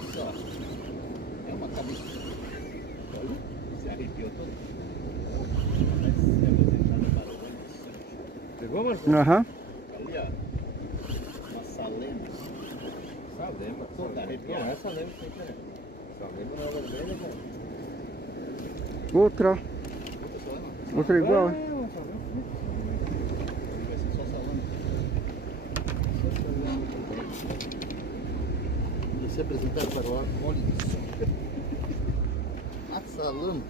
Olha só. É uma cabeça. Olha, se arrepiou todo. Pegou, Marcos? Aham. Ali, ó. Uma salema. Salema? Toda arrepiada. Não, é salema que tem, salema não é vermelha, cara. Outra. Outra igual, hein? Vai ser só salame. E se apresentar para o óleo de soja. A salame.